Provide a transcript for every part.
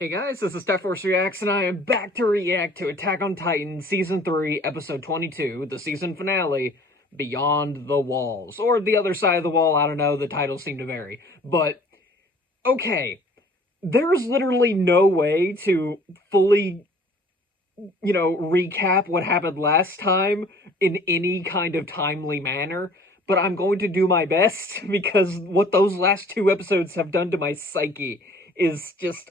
Hey guys, this is Star Force Reacts, and I am back to react to Attack on Titan Season 3, Episode 22, the season finale, Beyond the Walls. Or The Other Side of the Wall, I don't know, the titles seem to vary. But, okay, there's literally no way to fully, recap what happened last time in any kind of timely manner. But I'm going to do my best, because what those last two episodes have done to my psyche is just...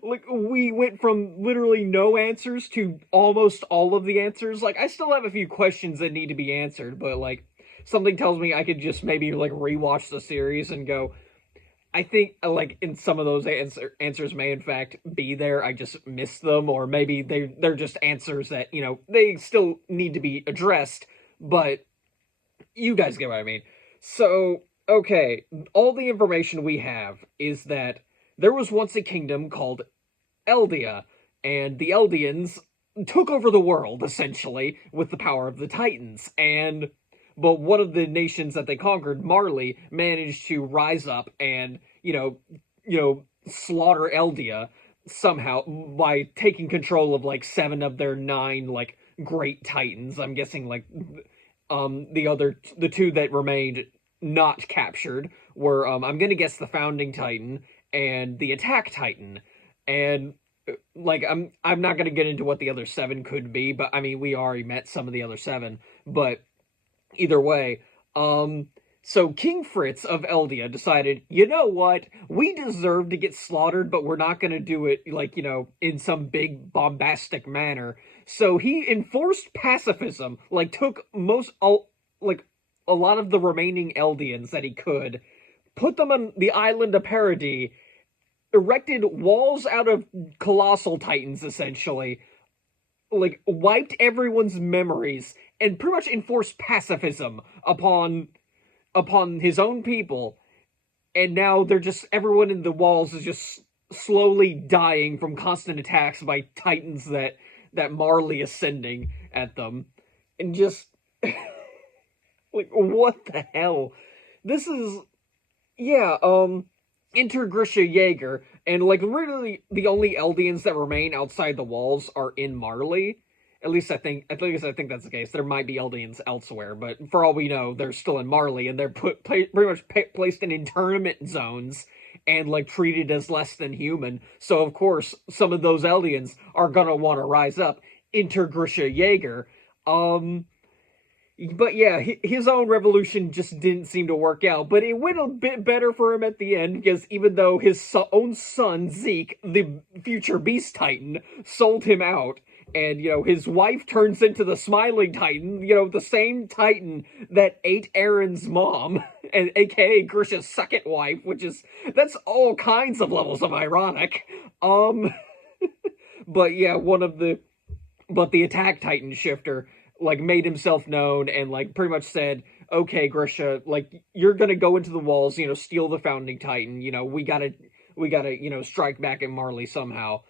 Like, we went from literally no answers to almost all of the answers. Like, I still have a few questions that need to be answered, but, like, something tells me I could just maybe, like, rewatch the series and go, I think, like, in some of those answers may, in fact, be there. I just missed them, or maybe they're just answers that, they still need to be addressed, but you guys get what I mean. So, okay, all the information we have is that there was once a kingdom called Eldia, and the Eldians took over the world, essentially, with the power of the Titans, but one of the nations that they conquered, Marley, managed to rise up and, slaughter Eldia somehow by taking control of, like, 7 of their 9, like, great Titans. I'm guessing, like, the 2 that remained not captured were, I'm gonna guess the Founding Titan and the Attack Titan. And, like, I'm not gonna get into what the other 7 could be, but, I mean, we already met some of the other 7, but either way, so King Fritz of Eldia decided, you know what, we deserve to get slaughtered, but we're not gonna do it, like, in some big bombastic manner. So he enforced pacifism, like, took a lot of the remaining Eldians that he could, put them on the island of Paradis, erected walls out of colossal titans, essentially, like, wiped everyone's memories, and pretty much enforced pacifism upon his own people, and now everyone in the walls is just slowly dying from constant attacks by titans that Marley is sending at them, and just, like, what the hell? This is, yeah, enter Grisha Jaeger, and, like, really the only Eldians that remain outside the walls are in Marley. At least I think that's the case. There might be Eldians elsewhere, but for all we know, they're still in Marley, and they're pretty much placed in internment zones and, like, treated as less than human. So, of course, some of those Eldians are gonna want to rise up. Enter Grisha Jaeger. But yeah, his own revolution just didn't seem to work out. But it went a bit better for him at the end, because even though his own son, Zeke, the future Beast Titan, sold him out, and, his wife turns into the Smiling Titan, the same Titan that ate Aaron's mom, and aka Grisha's second wife, that's all kinds of levels of ironic. But yeah, but the Attack Titan shifter, like, made himself known and, like, pretty much said, okay, Grisha, like, you're gonna go into the walls, steal the Founding Titan, we gotta, strike back at Marley somehow.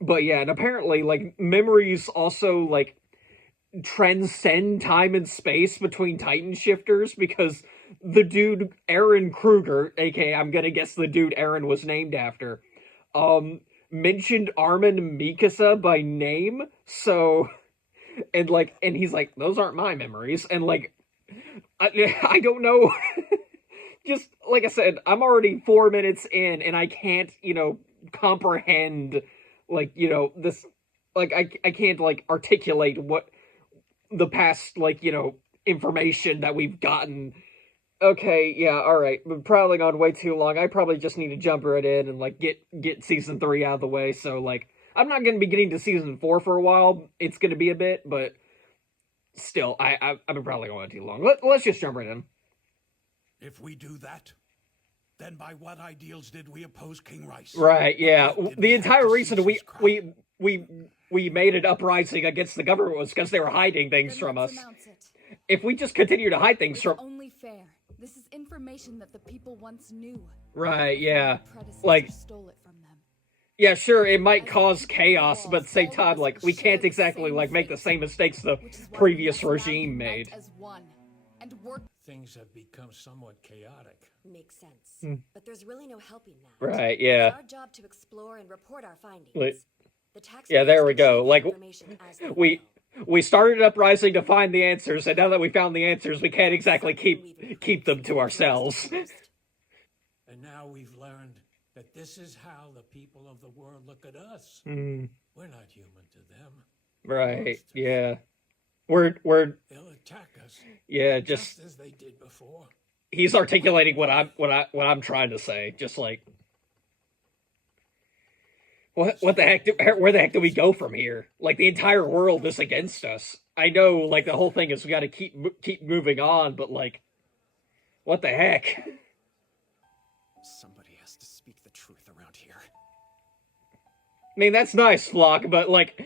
But yeah, and apparently, like, memories also, like, transcend time and space between Titan shifters, because the dude, Eren Kruger, aka, I'm gonna guess the dude Eren was named after, mentioned Armin Mikasa by name, so... And, like, and he's like, those aren't my memories. And, like, I don't know. Just, like I said, I'm already 4 minutes in, and I can't, comprehend, like, this, like, I can't, like, articulate what the past, like, information that we've gotten. Okay, yeah, alright. Been prattling on way too long. I probably just need to jump right in and, like, get Season 3 out of the way, so, like, I'm not going to be getting to Season 4 for a while. It's going to be a bit, but still, I've been probably going too long. Let's just jump right in. If we do that, then by what ideals did we oppose King Rice? Right, yeah. The entire reason we made an uprising against the government was because they were hiding things from us. If we just continue to hide things from... only fair. This is information that the people once knew. Right, yeah. Like... stole it from them. Yeah, sure, it might cause chaos, but at the same time, like, we can't exactly, like, make the same mistakes the previous regime made. Things have become somewhat chaotic. Makes sense. Hmm. But there's really no helping that. Right, yeah. It's our job to explore and report our findings. Like, The tax yeah, there force we can share go. the Like, information as they we know. we started Uprising to find the answers, and now that we found the answers, we can't exactly keep them to ourselves. And now we've learned that this is how the people of the world look at us. Hmm. We're not human to them. Right, Monsters. yeah. We're They'll attack us yeah, just as they did before. he's articulating what I'm trying to say. Just like, what the heck? Where the heck do we go from here? Like, the entire world is against us. I know, like, the whole thing is we got to keep moving on, but like, what the heck? Somebody has to speak the truth around here. I mean, that's nice, Flock, but like,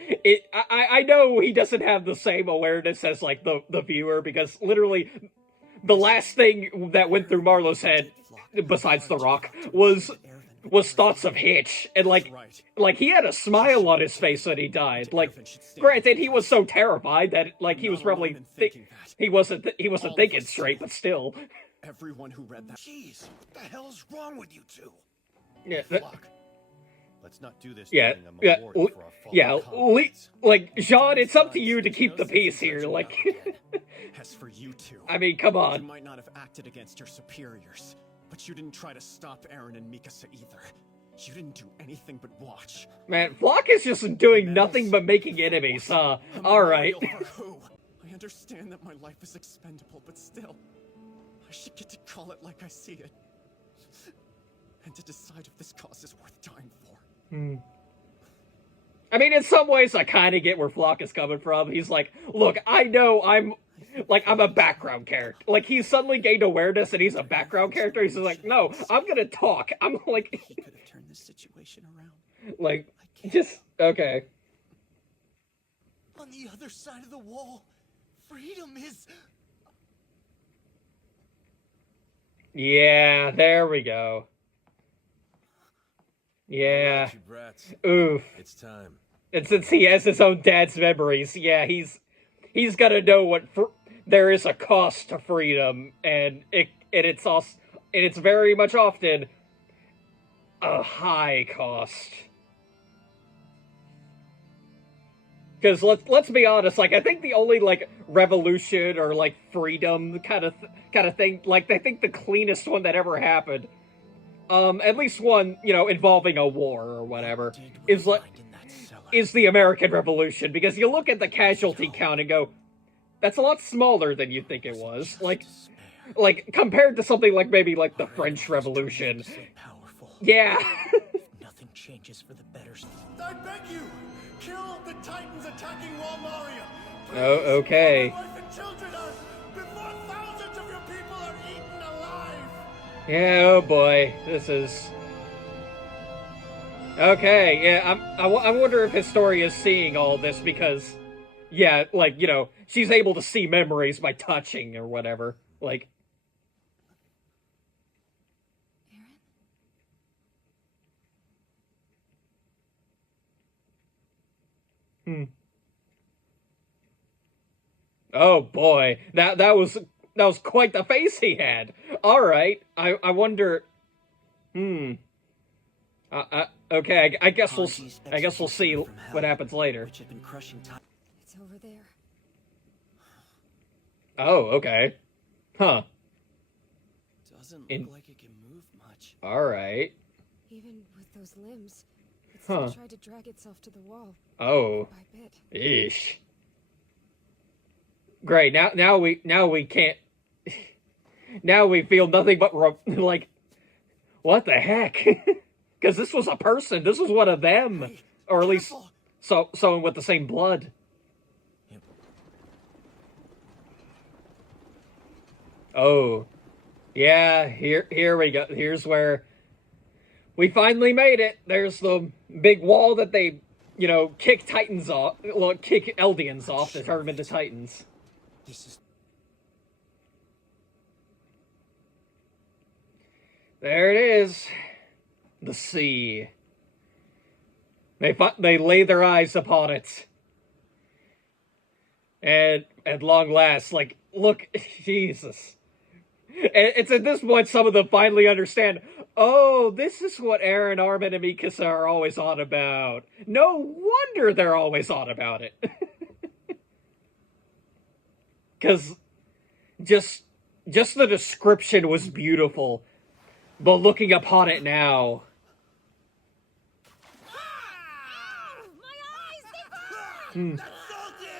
I know he doesn't have the same awareness as like the viewer, because literally the last thing that went through Marlowe's head, besides the Rock, was thoughts of Hitch, and like he had a smile on his face when he died. Like, granted, he was so terrified that like he was probably he wasn't thinking straight, but still. Everyone who read that. Jeez, what the hell's wrong with you two? Yeah, Flock. Let's not do this. yeah, during a memorial for our fallen comrades. like, Jean, it's up to you to keep the peace here. Like, As for you two, I mean, come you on. might not have acted against your superiors, but you didn't try to stop Eren and Mikasa either. You didn't do anything but watch. Man, Flock is just doing nothing but making enemies, huh? Alright. Memorial for who? I understand that my life is expendable, but still, I should get to call it like I see it, and to decide if this cause is worth dying for. I mean, in some ways, I kind of get where Flock is coming from. He's like, look, I know I'm a background character. Like, he's suddenly gained awareness and he's a background character. He's just like, no, I'm gonna talk. I'm like, He could have turned this situation around. like, just, okay. On the other side of the wall, freedom is... Yeah, there we go. Yeah. You brats. Oof. It's time. And since he has his own dad's memories, yeah, he's gotta know what there is a cost to freedom, and it's very much often a high cost. Because let's be honest, like, I think the only like revolution or like freedom kind of thing, like, I think the cleanest one that ever happened, at least one, you know, involving a war or whatever, is like is the American Revolution, because you look at the casualty count and go, that's a lot smaller than you think it was. Like compared to something like maybe like the French Revolution. Yeah. Nothing changes for the better. I beg you, kill the Titans attacking Walmaria. Oh, okay. My wife and children are before thousands of your people are eaten alive. Yeah, oh boy, this is... Okay, yeah, I wonder if Historia is seeing all this because, yeah, like, you know, she's able to see memories by touching or whatever. Like... Oh boy, that was quite the face he had. All right, I wonder. Okay, I guess we'll see what happens later. It's over there. Oh, okay. Huh. Doesn't In- look like it can move much. All right. Even with those limbs, it Huh. still tried to drag itself to the wall, Oh. by bit. Ish. Great. Now we can't. Now we feel nothing but like, what the heck? Because this was a person. This was one of them, or at least someone with the same blood. Oh, yeah. Here we go. Here's where we finally made it. There's the big wall that they, you know, kick Titans off. Well, kick Eldians off to turn them into Titans. This is There it is. The sea. They lay their eyes upon it. And at long last, like, look, Jesus. And it's at this point some of them finally understand, oh, this is what Eren, Armin, and Mikasa are always on about. No wonder they're always on about it. Because just the description was beautiful. But looking upon it now...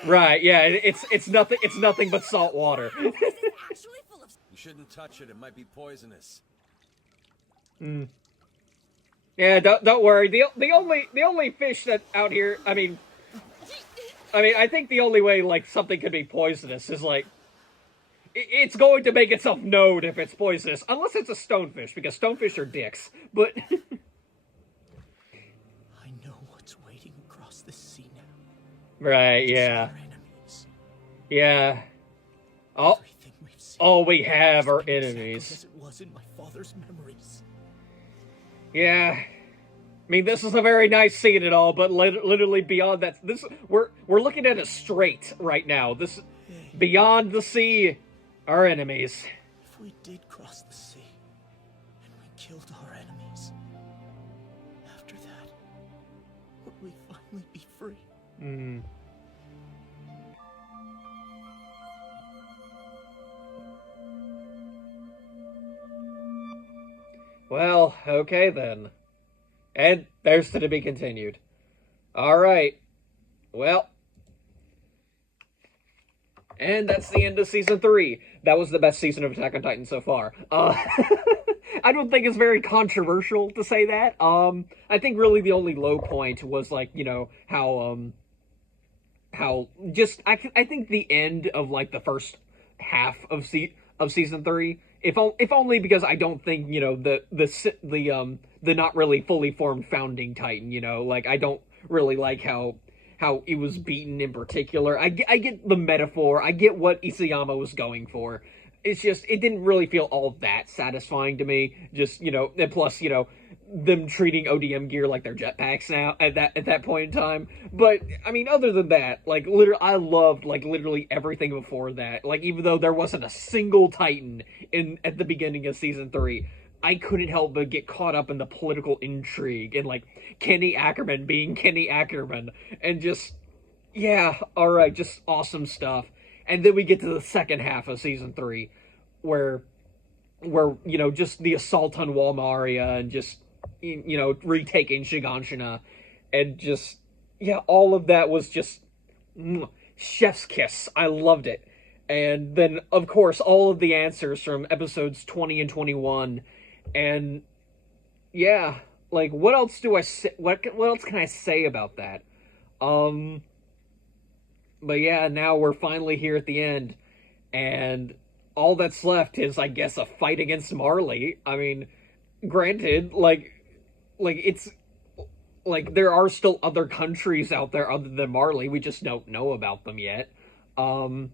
Right, yeah, it's nothing but salt water. This is actually full of. You shouldn't touch it. It might be poisonous. Yeah, don't worry. The only fish that out here, I mean, I think the only way like something could be poisonous is like it's going to make itself known if it's poisonous, unless it's a stonefish, because stonefish are dicks. But I know what's waiting across the sea now. right, yeah, Our enemies. yeah. Oh, Everything we've seen all we have are has been exactly enemies. as it was in my father's memories. Yeah. I mean, this is a very nice scene and all, but literally beyond that, we're looking at a strait right now. This beyond the sea are enemies. If we did cross the sea and we killed our enemies, after that, would we finally be free? Well, okay then. And there's to be continued. Alright. Well. And that's the end of Season 3. That was the best season of Attack on Titan so far. I don't think it's very controversial to say that. I think really the only low point was, like, you know, how just, I think the end of, like, the first half of Season 3, if only because I don't think, you know, the not really fully formed founding Titan, you know, like, I don't really like how it was beaten in particular. I get the metaphor, I get what Isayama was going for. It's just, it didn't really feel all that satisfying to me. Just, you know, and plus, you know, them treating ODM gear like their jetpacks now at that point in time. But I mean, other than that, like literally, I loved like literally everything before that. Like even though there wasn't a single Titan at the beginning of Season 3, I couldn't help but get caught up in the political intrigue and like Kenny Ackerman being Kenny Ackerman and just yeah, all right, just awesome stuff. And then we get to the second half of Season 3 where you know, just the assault on Wall Maria and just, you know, retaking Shiganshina and just, yeah, all of that was just chef's kiss. I loved it. And then, of course, all of the answers from episodes 20 and 21. And, yeah, like, what else do I say? What else can I say about that? But yeah, now we're finally here at the end. And all that's left is, I guess, a fight against Marley. I mean, granted, like it's like there are still other countries out there other than Marley. We just don't know about them yet. And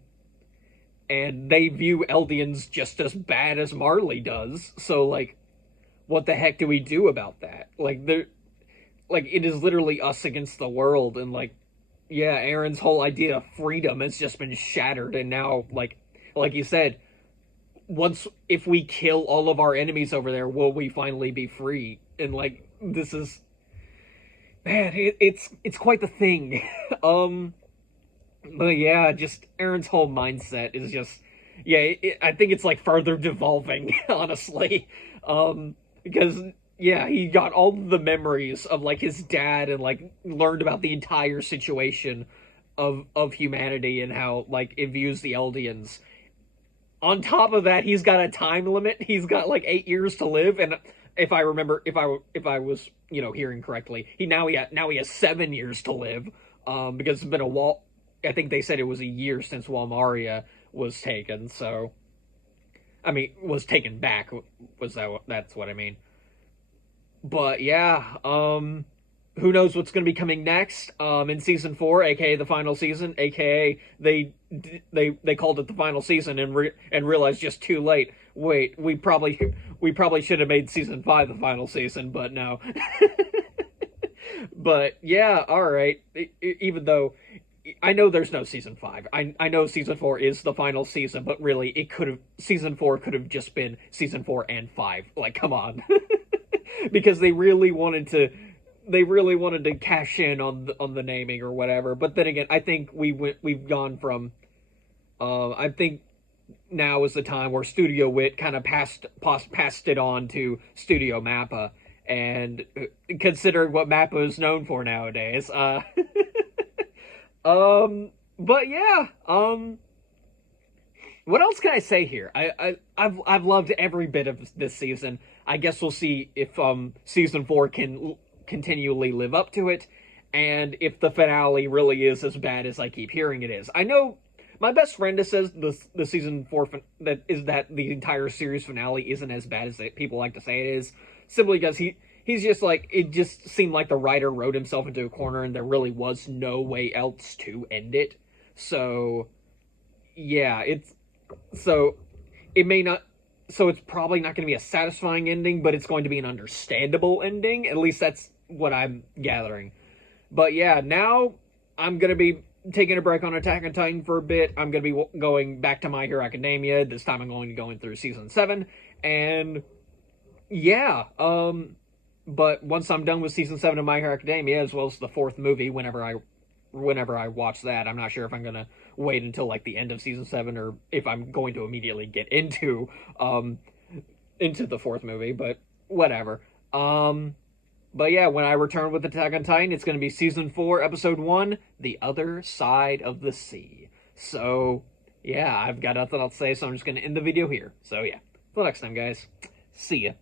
they view Eldians just as bad as Marley does. So like, what the heck do we do about that? Like it is literally us against the world, and like, yeah, Eren's whole idea of freedom has just been shattered, and now like you said, if we kill all of our enemies over there, will we finally be free? And like, this is, man, it's quite the thing. But yeah, just Eren's whole mindset is just, yeah, I think it's like further devolving, honestly. Because yeah, he got all the memories of like his dad and like learned about the entire situation of humanity and how like it views the Eldians. On top of that, he's got a time limit. He's got like 8 years to live, and if I remember, if I was, you know, hearing correctly, he has 7 years to live. Because it's been I think they said it was a year since Wall Maria was taken. So, I mean, was taken back. That's what I mean. But yeah, who knows what's going to be coming next in Season 4, aka the final season, aka they called it the final season and realized just too late. Wait, we probably should have made Season 5 the final season, but no. But yeah, all right. Even though I know there's no season 5. I know season 4 is the final season, but really season 4 could have just been season 4 and 5. Like, come on. Because they really wanted to cash in on the naming or whatever. But then again, I think we've gone from I think now is the time where Studio Wit kind of passed it on to Studio Mappa, and considering what Mappa is known for nowadays, but yeah, what else can I say here? I've loved every bit of this season. I guess we'll see if season 4 can continually live up to it, and if the finale really is as bad as I keep hearing it is. I know my best friend says the season 4 that the entire series finale isn't as bad as people like to say it is, simply because he's just like, it just seemed like the writer wrote himself into a corner and there really was no way else to end it. So yeah, it's probably not going to be a satisfying ending, but it's going to be an understandable ending. At least that's what I'm gathering. But yeah, now I'm going to be taking a break on Attack on Titan for a bit. I'm going to be going back to My Hero Academia. This time I'm going to go in through season 7. And yeah, but once I'm done with season 7 of My Hero Academia, as well as the 4th movie, whenever I watch that, I'm not sure if I'm going to wait until like the end of season 7 or if I'm going to immediately get into the 4th movie, but whatever. But yeah, when I return with Attack on Titan, it's going to be season 4, episode 1, The Other Side of the Sea. So yeah, I've got nothing else to say, so I'm just going to end the video here. So yeah, till next time, guys. See ya.